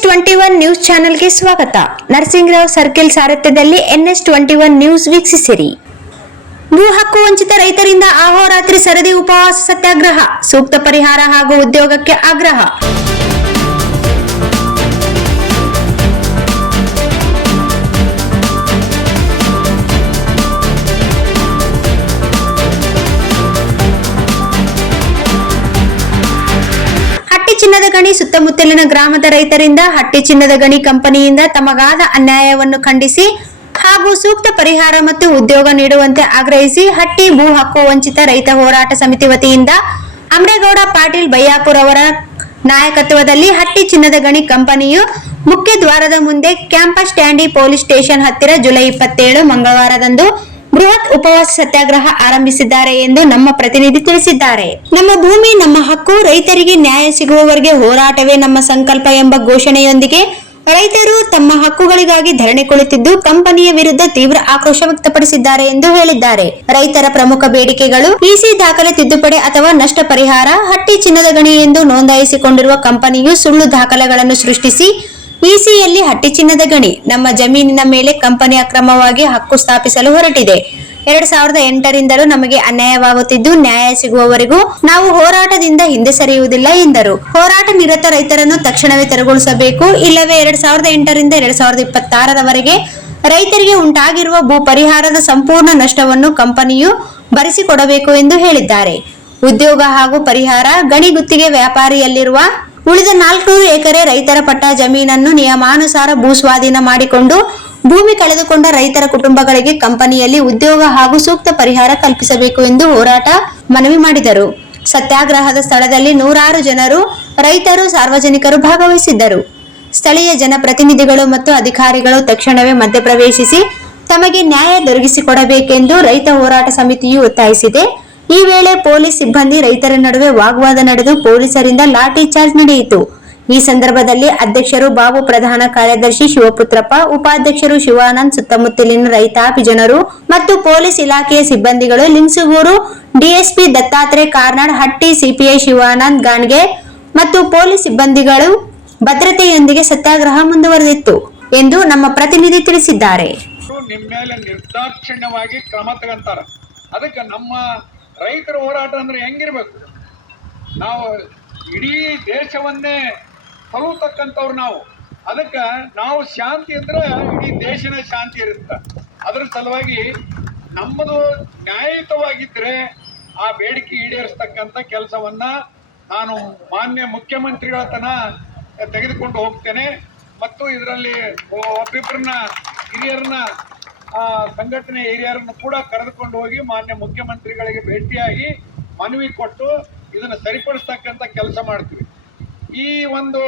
NS21 news ಚಾನೆಲ್ಗೆ ಸ್ವಾಗತ. Narasingarao circle ಸಾರಥ್ಯದಲ್ಲಿ NS21 ನ್ಯೂಸ್ ವೀಕ್ಷಿಸಿರಿ. ಭೂ ಹಕ್ಕು ವಂಚಿತ ರೈತರಿಂದ ಅಹೋರಾತ್ರಿ ಸರದಿ ಉಪವಾಸ ಸತ್ಯಾಗ್ರಹ, ಸೂಕ್ತ ಪರಿಹಾರ ಹಾಗೂ ಉದ್ಯೋಗಕ್ಕೆ ಆಗ್ರಹ. ಚಿನ್ನದ ಗಣಿ ಸುತ್ತಮುತ್ತಲಿನ ಗ್ರಾಮದ ರೈತರಿಂದ ಹಟ್ಟಿ ಚಿನ್ನದ ಗಣಿ ಕಂಪನಿಯಿಂದ ತಮಗಾದ ಅನ್ಯಾಯವನ್ನು ಖಂಡಿಸಿ ಹಾಗೂ ಸೂಕ್ತ ಪರಿಹಾರ ಮತ್ತು ಉದ್ಯೋಗ ನೀಡುವಂತೆ ಆಗ್ರಹಿಸಿ ಹಟ್ಟಿ ಭೂ ಹಕ್ಕು ವಂಚಿತ ರೈತ ಹೋರಾಟ ಸಮಿತಿ ವತಿಯಿಂದ ಅಮರೇಗೌಡ ಪಾಟೀಲ್ ಬಯ್ಯಾಪುರ್ ಅವರ ನಾಯಕತ್ವದಲ್ಲಿ ಹಟ್ಟಿ ಚಿನ್ನದ ಗಣಿ ಕಂಪನಿಯು ಮುಖ್ಯ ದ್ವಾರದ ಮುಂದೆ ಕ್ಯಾಂಪಸ್ ಸ್ಟ್ಯಾಂಡಿ ಪೊಲೀಸ್ ಸ್ಟೇಷನ್ ಹತ್ತಿರ ಜುಲೈ 27 ಮಂಗಳವಾರದಂದು ಬೃಹತ್ ಉಪವಾಸ ಸತ್ಯಾಗ್ರಹ ಆರಂಭಿಸಿದ್ದಾರೆ ಎಂದು ನಮ್ಮ ಪ್ರತಿನಿಧಿ ತಿಳಿಸಿದ್ದಾರೆ. ನಮ್ಮ ಭೂಮಿ ನಮ್ಮ ಹಕ್ಕು, ರೈತರಿಗೆ ನ್ಯಾಯ ಸಿಗುವವರೆಗೆ ಹೋರಾಟವೇ ನಮ್ಮ ಸಂಕಲ್ಪ ಎಂಬ ಘೋಷಣೆಯೊಂದಿಗೆ ರೈತರು ತಮ್ಮ ಹಕ್ಕುಗಳಿಗಾಗಿ ಧರಣಿ ಕುಳಿತಿದ್ದು ಕಂಪನಿಯ ವಿರುದ್ಧ ತೀವ್ರ ಆಕ್ರೋಶ ವ್ಯಕ್ತಪಡಿಸಿದ್ದಾರೆ ಎಂದು ಹೇಳಿದ್ದಾರೆ. ರೈತರ ಪ್ರಮುಖ ಬೇಡಿಕೆಗಳು ಇಸಿ ದಾಖಲೆ ತಿದ್ದುಪಡಿ ಅಥವಾ ನಷ್ಟ ಪರಿಹಾರ. ಹಟ್ಟಿ ಚಿನ್ನದ ಗಣಿ ಎಂದು ನೋಂದಾಯಿಸಿಕೊಂಡಿರುವ ಕಂಪನಿಯು ಸುಳ್ಳು ದಾಖಲೆಗಳನ್ನು ಸೃಷ್ಟಿಸಿ ಇಸಿಯಲ್ಲಿ ಹಟ್ಟಿ ಚಿನ್ನದ ಗಣಿ ನಮ್ಮ ಜಮೀನಿನ ಮೇಲೆ ಕಂಪನಿ ಅಕ್ರಮವಾಗಿ ಹಕ್ಕು ಸ್ಥಾಪಿಸಲು ಹೊರಟಿದೆ. 2008 ರಿಂದಲೂ ನಮಗೆ ಅನ್ಯಾಯವಾಗುತ್ತಿದ್ದು ನ್ಯಾಯ ಸಿಗುವವರೆಗೂ ನಾವು ಹೋರಾಟದಿಂದ ಹಿಂದೆ ಸರಿಯುವುದಿಲ್ಲ ಎಂದರು. ಹೋರಾಟ ನಿರತ ರೈತರನ್ನು ತಕ್ಷಣವೇ ತೆರವುಗೊಳಿಸಬೇಕು, ಇಲ್ಲವೇ 2008 ರಿಂದ 2026 ರವರೆಗೆ ರೈತರಿಗೆ ಉಂಟಾಗಿರುವ ಭೂ ಪರಿಹಾರದ ಸಂಪೂರ್ಣ ನಷ್ಟವನ್ನು ಕಂಪನಿಯು ಭರಿಸಿಕೊಡಬೇಕು ಎಂದು ಹೇಳಿದ್ದಾರೆ. ಉದ್ಯೋಗ ಹಾಗೂ ಪರಿಹಾರ. ಗಣಿ ಗುತ್ತಿಗೆ ವ್ಯಾಪಾರಿಯಲ್ಲಿರುವ ಉಳಿದ 400 ಎಕರೆ ರೈತರ ಪಟ್ಟ ಜಮೀನನ್ನು ನಿಯಮಾನುಸಾರ ಭೂಸ್ವಾಧೀನ ಮಾಡಿಕೊಂಡು ಭೂಮಿ ಕಳೆದುಕೊಂಡ ರೈತರ ಕುಟುಂಬಗಳಿಗೆ ಕಂಪನಿಯಲ್ಲಿ ಉದ್ಯೋಗ ಹಾಗೂ ಸೂಕ್ತ ಪರಿಹಾರ ಕಲ್ಪಿಸಬೇಕು ಎಂದು ಹೋರಾಟ ಮನವಿ ಮಾಡಿದರು. ಸತ್ಯಾಗ್ರಹದ ಸ್ಥಳದಲ್ಲಿ ನೂರಾರು ಜನರು, ರೈತರು, ಸಾರ್ವಜನಿಕರು ಭಾಗವಹಿಸಿದ್ದರು. ಸ್ಥಳೀಯ ಜನಪ್ರತಿನಿಧಿಗಳು ಮತ್ತು ಅಧಿಕಾರಿಗಳು ತಕ್ಷಣವೇ ಮಧ್ಯಪ್ರವೇಶಿಸಿ ತಮಗೆ ನ್ಯಾಯ ದೊರಕಿಸಿಕೊಡಬೇಕೆಂದು ರೈತ ಹೋರಾಟ ಸಮಿತಿಯು ಒತ್ತಾಯಿಸಿದೆ. ಈ ವೇಳೆ ಪೊಲೀಸ್ ಸಿಬ್ಬಂದಿ ರೈತರ ನಡುವೆ ವಾಗ್ವಾದ ನಡೆದು ಪೊಲೀಸರಿಂದ ಲಾಠಿ ಚಾರ್ಜ್ ನಡೆಯಿತು. ಈ ಸಂದರ್ಭದಲ್ಲಿ ಅಧ್ಯಕ್ಷರು ಬಾಬು, ಪ್ರಧಾನ ಕಾರ್ಯದರ್ಶಿ ಶಿವಪುತ್ರಪ್ಪ, ಉಪಾಧ್ಯಕ್ಷರು ಶಿವಾನಂದ್, ಸುತ್ತಮುತ್ತಲಿನ ರೈತಾಪಿ ಜನರು ಮತ್ತು ಪೊಲೀಸ್ ಇಲಾಖೆಯ ಸಿಬ್ಬಂದಿಗಳು, ಲಿಂಗಸೂಗೂರು ಡಿಎಸ್ಪಿ ದತ್ತಾತ್ರೇಯ ಕಾರ್ನಾಡ್, ಹಟ್ಟಿ ಸಿಪಿಐ ಶಿವಾನಂದ್ ಗಾಣ್ಗೆ ಮತ್ತು ಪೊಲೀಸ್ ಸಿಬ್ಬಂದಿಗಳು ಭದ್ರತೆಯೊಂದಿಗೆ ಸತ್ಯಾಗ್ರಹ ಮುಂದುವರೆದಿತ್ತು ಎಂದು ನಮ್ಮ ಪ್ರತಿನಿಧಿ ತಿಳಿಸಿದ್ದಾರೆ. ನಿಮ್ಮ ಮೇಲೆ ನಿರ್ದಾಕ್ಷಿಣ್ಯವಾಗಿ ಕ್ರಮ ತಗೊಂತಾರ. ಅದಕ್ಕೆ ನಮ್ಮ ರೈತರ ಹೋರಾಟ ಅಂದ್ರೆ ಹೆಂಗಿರ್ಬೇಕು? ನಾವು ಇಡೀ ದೇಶವನ್ನೇ ಸಲುತಕ್ಕಂಥವ್ರು ನಾವು. ಅದಕ್ಕೆ ನಾವು ಶಾಂತಿ ಇದ್ರೆ ಇಡೀ ದೇಶನೇ ಶಾಂತಿ ಇರುತ್ತೆ. ಅದ್ರ ಸಲುವಾಗಿ ನಮ್ಮದು ನ್ಯಾಯಯುತವಾಗಿದ್ರೆ ಆ ಬೇಡಿಕೆ ಈಡೇರಿಸ್ತಕ್ಕಂಥ ಕೆಲಸವನ್ನ ನಾನು ಮಾನ್ಯ ಮುಖ್ಯಮಂತ್ರಿಗಳ ತನಕ ತೆಗೆದುಕೊಂಡು ಹೋಗ್ತೇನೆ. ಮತ್ತು ಇದರಲ್ಲಿ ಒಬ್ಬಿಬ್ಬರನ್ನ ಹಿರಿಯರನ್ನ ಸಂಘಟನೆ ಹಿರಿಯರನ್ನು ಕೂಡ ಕರೆದುಕೊಂಡು ಹೋಗಿ ಮಾನ್ಯ ಮುಖ್ಯಮಂತ್ರಿಗಳಿಗೆ ಭೇಟಿಯಾಗಿ ಮನವಿ ಕೊಟ್ಟು ಇದನ್ನು ಸರಿಪಡಿಸ್ತಕ್ಕಂಥ ಕೆಲಸ ಮಾಡ್ತೀವಿ. ಈ ಒಂದು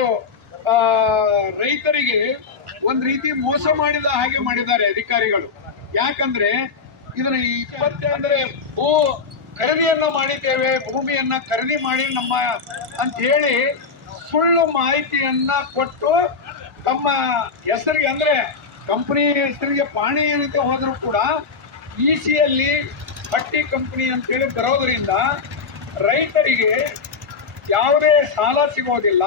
ರೈತರಿಗೆ ಒಂದು ರೀತಿ ಮೋಸ ಮಾಡಿದ ಹಾಗೆ ಮಾಡಿದ್ದಾರೆ ಅಧಿಕಾರಿಗಳು. ಯಾಕಂದ್ರೆ ಇದನ್ನ 20 ಅಂದ್ರೆ ಭೂ ಖರೀದಿಯನ್ನ ಮಾಡಿದ್ದೇವೆ, ಭೂಮಿಯನ್ನ ಖರೀದಿ ಮಾಡಿ ನಮ್ಮ ಅಂತ ಹೇಳಿ ಸುಳ್ಳು ಮಾಹಿತಿಯನ್ನ ಕೊಟ್ಟು ತಮ್ಮ ಹೆಸರಿಗೆ ಅಂದ್ರೆ ಕಂಪನಿ ಹೆಸರಿಗೆ ಪಾಣಿ ಏನಂತ ಹೋದರೂ ಕೂಡ ಇಸಿಯಲ್ಲಿ ಹಟ್ಟಿ ಕಂಪನಿ ಅಂತೇಳಿ ಬರೋದ್ರಿಂದ ರೈತರಿಗೆ ಯಾವುದೇ ಸಾಲ ಸಿಗೋದಿಲ್ಲ.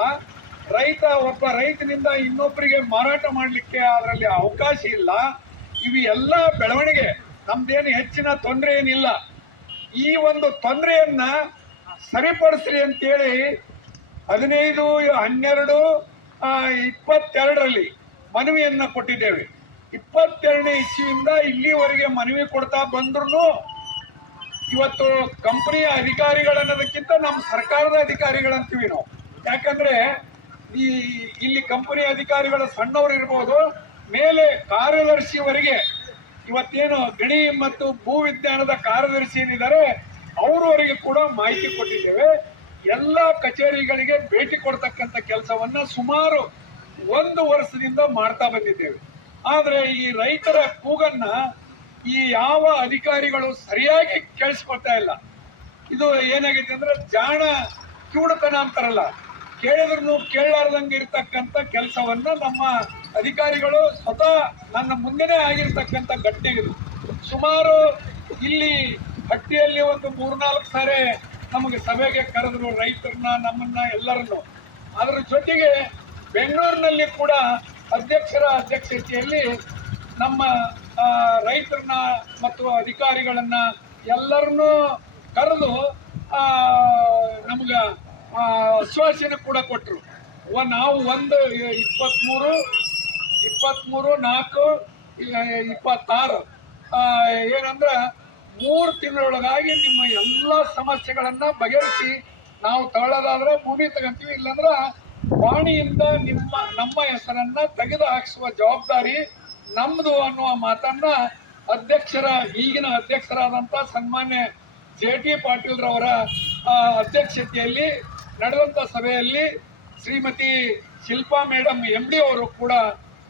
ಒಬ್ಬ ರೈತನಿಂದ ಇನ್ನೊಬ್ಬರಿಗೆ ಮಾರಾಟ ಮಾಡಲಿಕ್ಕೆ ಅದರಲ್ಲಿ ಅವಕಾಶ ಇಲ್ಲ. ಇವು ಎಲ್ಲ ಬೆಳವಣಿಗೆ ನಮ್ದೇನು ಹೆಚ್ಚಿನ ತೊಂದರೆ ಏನಿಲ್ಲ. ಈ ಒಂದು ತೊಂದರೆಯನ್ನ ಸರಿಪಡಿಸ್ರಿ ಅಂತೇಳಿ 15/12/22ರಲ್ಲಿ ಮನವಿಯನ್ನ ಕೊಟ್ಟಿದ್ದೇವೆ. 22ನೇ ಇಸ್ವಿಯಿಂದ ಇಲ್ಲಿವರೆಗೆ ಮನವಿ ಕೊಡ್ತಾ ಬಂದ್ರು ಇವತ್ತು ಕಂಪನಿಯ ಅಧಿಕಾರಿಗಳನ್ನೋದಕ್ಕಿಂತ ನಮ್ಮ ಸರ್ಕಾರದ ಅಧಿಕಾರಿಗಳಂತೀವಿ ನಾವು. ಯಾಕಂದ್ರೆ ಇಲ್ಲಿ ಕಂಪನಿಯ ಅಧಿಕಾರಿಗಳು ಸಣ್ಣವರು ಇರ್ಬೋದು, ಮೇಲೆ ಕಾರ್ಯದರ್ಶಿವರೆಗೆ ಇವತ್ತೇನು ಗಣಿ ಮತ್ತು ಭೂ ವಿಜ್ಞಾನದ ಕಾರ್ಯದರ್ಶಿ ಏನಿದ್ದಾರೆ ಅವರವರೆಗೆ ಕೂಡ ಮಾಹಿತಿ ಕೊಟ್ಟಿದ್ದೇವೆ. ಎಲ್ಲ ಕಚೇರಿಗಳಿಗೆ ಭೇಟಿ ಕೊಡ್ತಕ್ಕಂಥ ಕೆಲಸವನ್ನ ಸುಮಾರು 1 ವರ್ಷದಿಂದ ಮಾಡ್ತಾ ಬಂದಿದ್ದೇವೆ. ಆದ್ರೆ ಈ ರೈತರ ಕೂಗನ್ನ ಈ ಯಾವ ಅಧಿಕಾರಿಗಳು ಸರಿಯಾಗಿ ಕೇಳಿಸ್ಕೊಳ್ತಾ ಇಲ್ಲ. ಇದು ಏನಾಗಿದೆ ಅಂದ್ರೆ ಜಾಣ ಕಿವುಡತನ ಅಂತಾರಲ್ಲ, ಕೇಳಿದ್ರು ಕೇಳಲಾರ್ದಂಗೆ ಇರ್ತಕ್ಕಂಥ ಕೆಲಸವನ್ನ ನಮ್ಮ ಅಧಿಕಾರಿಗಳು ಸ್ವತಃ ನನ್ನ ಮುಂದೆನೇ ಆಗಿರ್ತಕ್ಕಂಥ ಘಟನೆ ಇದು. ಸುಮಾರು ಇಲ್ಲಿ ಹಟ್ಟಿಯಲ್ಲಿ ಒಂದು 3-4 ಸಾರಿ ನಮಗೆ ಸಭೆಗೆ ಕರೆದ್ರು ರೈತರನ್ನ, ನಮ್ಮನ್ನ ಎಲ್ಲರನ್ನು. ಅದ್ರ ಜೊತೆಗೆ ಬೆಂಗಳೂರಿನಲ್ಲಿ ಕೂಡ ಅಧ್ಯಕ್ಷರ ಅಧ್ಯಕ್ಷತೆಯಲ್ಲಿ ನಮ್ಮ ರೈತರನ್ನ ಮತ್ತು ಅಧಿಕಾರಿಗಳನ್ನ ಎಲ್ಲರನ್ನೂ ಕರೆದು ನಮ್ಗೆ ಆಶ್ವಾಸನೆ ಕೂಡ ಕೊಟ್ಟರು. ನಾವು 23/4/26 ಏನಂದ್ರೆ 3 ತಿಂಗಳೊಳಗಾಗಿ ನಿಮ್ಮ ಎಲ್ಲ ಸಮಸ್ಯೆಗಳನ್ನ ಬಗೆಹರಿಸಿ ನಾವು ತಗೊಳ್ಳೋದಾದ್ರೆ ಭೂಮಿ ತಗೊಂತೀವಿ, ಇಲ್ಲಾಂದ್ರೆ ವಾಣಿಯಿಂದ ನಮ್ಮ ಹೆಸರನ್ನ ತೆಗೆದು ಹಾಕಿಸುವ ಜವಾಬ್ದಾರಿ ನಮ್ದು ಅನ್ನುವ ಮಾತನ್ನ ಈಗಿನ ಅಧ್ಯಕ್ಷರಾದಂಥ ಸನ್ಮಾನ್ಯ JT ಪಾಟೀಲ್ ರವರ ಅಧ್ಯಕ್ಷತೆಯಲ್ಲಿ ನಡೆದಂಥ ಸಭೆಯಲ್ಲಿ ಶ್ರೀಮತಿ ಶಿಲ್ಪಾ ಮೇಡಮ್ MD ಅವರು ಕೂಡ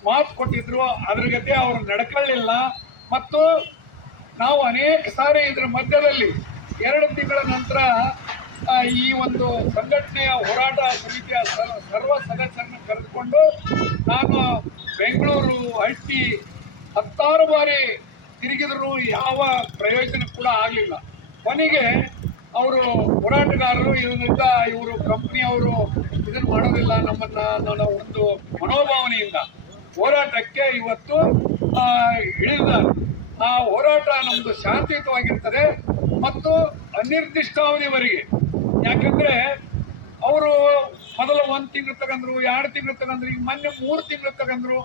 ಮಾತು ಕೊಟ್ಟಿದ್ರು. ಅದ್ರ ಜೊತೆ ಅವರು ನಡ್ಕೊಳ್ಳಿಲ್ಲ. ಮತ್ತು ನಾವು ಅನೇಕ ಸಾರಿ ಇದ್ರ ಮಧ್ಯದಲ್ಲಿ 2 ತಿಂಗಳ ನಂತರ ಈ ಒಂದು ಸಂಘಟನೆಯ ಹೋರಾಟ ಸಮಿತಿಯ ಸರ್ವ ಸದಸ್ಯರನ್ನು ಕರೆದುಕೊಂಡು ನಾನು ಬೆಂಗಳೂರು ಹಟ್ಟಿ 10 ಬಾರಿ ತಿರುಗಿದ್ರು ಯಾವ ಪ್ರಯೋಜನ ಕೂಡ ಆಗಲಿಲ್ಲ. ಕೊನೆಗೆ ಅವರು ಹೋರಾಟಗಾರರು ಇವರು ಕಂಪ್ನಿಯವರು ಇದನ್ನು ಮಾಡೋದಿಲ್ಲ ನಮ್ಮನ್ನ ನನ್ನ ಒಂದು ಮನೋಭಾವನೆಯಿಂದ ಹೋರಾಟಕ್ಕೆ ಇವತ್ತು ಇಳಿದಿದ್ದಾರೆ. ಆ ಹೋರಾಟ ನಮ್ದು ಶಾಂತಿಯುತವಾಗಿರ್ತದೆ ಮತ್ತು ಅನಿರ್ದಿಷ್ಟಾವಧಿವರೆಗೆ. ಯಾಕಂದ್ರೆ ಅವರು ಮೊದಲು 1 ತಿಂಗಳು ತಗೊಂಡ್ರು, 2 ತಿಂಗಳು ತಗೊಂಡ್ರು, ಈಗ ಮೊನ್ನೆ 3 ತಿಂಗಳು ತಗೊಂಡ್ರು.